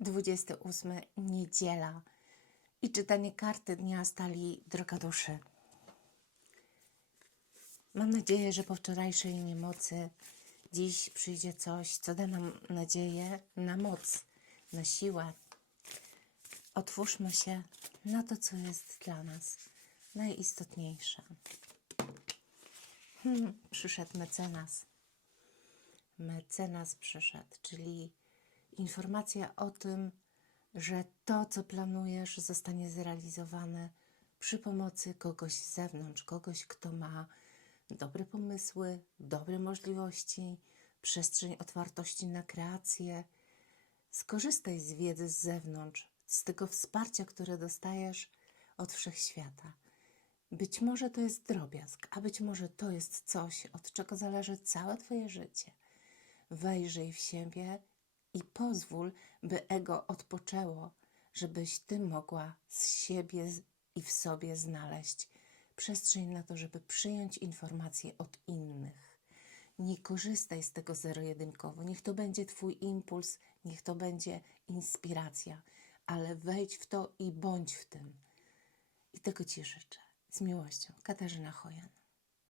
28 niedziela i czytanie karty dnia stali droga duszy. Mam nadzieję, że po wczorajszej niemocy dziś przyjdzie coś, co da nam nadzieję na moc, na siłę. Otwórzmy się na to, co jest dla nas najistotniejsze. Hmm, przyszedł mecenas. Mecenas przyszedł, czyli informacja o tym, że to, co planujesz, zostanie zrealizowane przy pomocy kogoś z zewnątrz, kogoś, kto ma dobre pomysły, dobre możliwości, przestrzeń otwartości na kreację. Skorzystaj z wiedzy z zewnątrz, z tego wsparcia, które dostajesz od wszechświata. Być może to jest drobiazg, a być może to jest coś, od czego zależy całe Twoje życie. Wejrzyj w siebie i pozwól, by ego odpoczęło, żebyś Ty mogła z siebie i w sobie znaleźć przestrzeń na to, żeby przyjąć informacje od innych. Nie korzystaj z tego zero-jedynkowo. Niech to będzie Twój impuls, niech to będzie inspiracja, ale wejdź w to i bądź w tym. I tego Ci życzę. Z miłością, Katarzyna Chojan.